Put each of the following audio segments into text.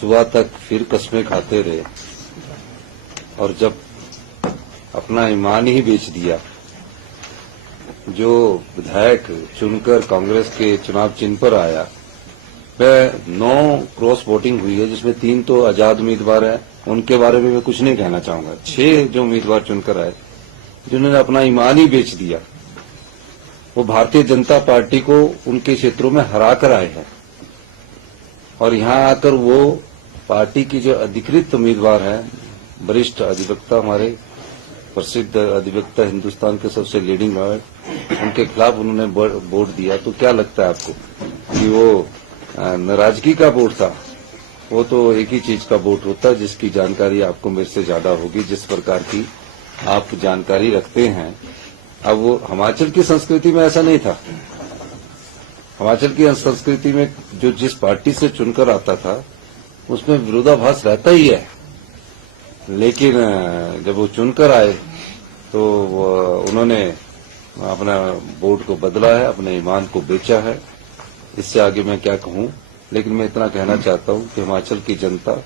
सुबह तक फिर कस्में खाते रहे और जब अपना ईमान ही बेच दिया, जो विधायक चुनकर कांग्रेस के चुनाव चिन्ह पर आया वह 9 क्रॉस वोटिंग हुई है, जिसमें 3 तो आजाद उम्मीदवार हैं। उनके बारे में मैं कुछ नहीं कहना चाहूंगा। 6 जो उम्मीदवार चुनकर आए जिन्होंने अपना ईमान ही बेच दिया, वो भारतीय जनता पार्टी को उनके क्षेत्रों में हरा कर आए हैं और यहां आकर वो पार्टी की जो अधिकृत उम्मीदवार हैं, वरिष्ठ अधिवक्ता, हमारे प्रसिद्ध अधिवक्ता, हिंदुस्तान के सबसे लीडिंग लॉयर, उनके खिलाफ उन्होंने वोट दिया। तो क्या लगता है आपको कि वो नाराजगी का वोट था? वो तो एक ही चीज का वोट होता है जिसकी जानकारी आपको मेरे से ज्यादा होगी, जिस प्रकार की आप जानकारी रखते हैं। अब वो हिमाचल की संस्कृति में ऐसा नहीं था। हिमाचल की संस्कृति में जो जिस पार्टी से चुनकर आता था उसमें विरोधाभास रहता ही है, लेकिन जब वो चुनकर आए तो उन्होंने अपना वोट को बदला है, अपने ईमान को बेचा है। इससे आगे मैं क्या कहूं, लेकिन मैं इतना कहना चाहता हूं कि हिमाचल की जनता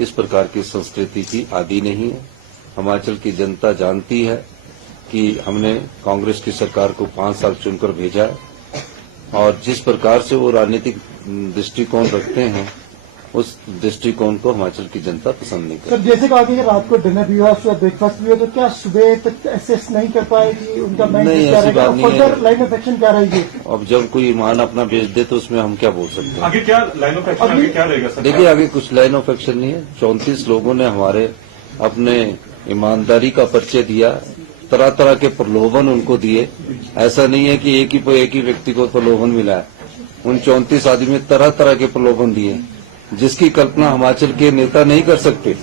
इस प्रकार की संस्कृति की आदी नहीं है। हिमाचल की जनता जानती है कि हमने कांग्रेस की सरकार को 5 साल चुनकर भेजा है और जिस प्रकार से वो राजनीतिक दृष्टिकोण रखते हैं उस दृष्टिकोण को हिमाचल की जनता पसंद नहीं करती। सर, जैसे कहा कि रात को डिनर भी हुआ, सुबह ब्रेकफास्ट भी हुआ, तो क्या सुबह तक एसेस नहीं कर पाए कि उनका नहीं, ऐसी बात नहीं है। लाइन ऑफ एक्शन क्या रहेगी? अब जब कोई ईमान अपना बेच दे तो उसमें हम क्या बोल सकते हैं? आगे क्या लाइन ऑफ एक्शन आगे क्या रहेगा सर? देखिए, आगे कुछ लाइन ऑफ एक्शन नहीं है। 34 लोगों ने हमारे अपने ईमानदारी का परिचय दिया, तरह तरह के प्रलोभन उनको दिए। ऐसा नहीं है कि एक ही व्यक्ति को प्रलोभन मिला है। उन 34 आदमी में तरह तरह के प्रलोभन दिए जिसकी कल्पना हिमाचल के नेता नहीं कर सकते।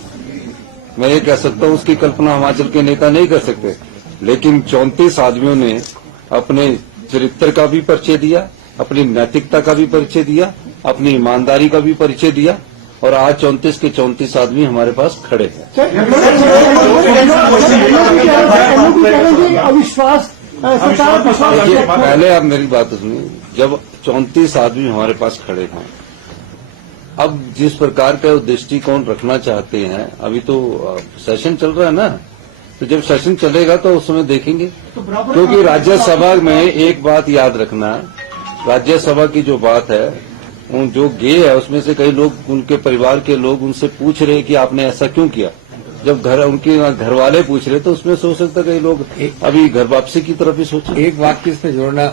मैं ये कह सकता हूँ उसकी कल्पना हिमाचल के नेता नहीं कर सकते, लेकिन 34 आदमियों ने अपने चरित्र का भी परिचय दिया, अपनी नैतिकता का भी परिचय दिया, अपनी ईमानदारी का भी परिचय दिया और आज 34 के 34 आदमी हमारे पास खड़े हैं। अविश्वास पहले आप मेरी बात सुनिए। जब 34 आदमी हमारे पास खड़े हैं, अब जिस प्रकार का दृष्टिकोण रखना चाहते हैं, अभी तो सेशन चल रहा है ना, तो जब सेशन चलेगा तो उस समय देखेंगे। क्योंकि राज्यसभा में एक बात याद रखना, राज्यसभा की जो बात है, जो गे है उसमें से कई लोग, उनके परिवार के लोग उनसे पूछ रहे कि आपने ऐसा क्यों किया। जब उनके घर वाले पूछ रहे तो उसमें सोच सकता कई लोग अभी घर वापसी की तरफ ही सोचे। एक वाक्य इसमें जोड़ना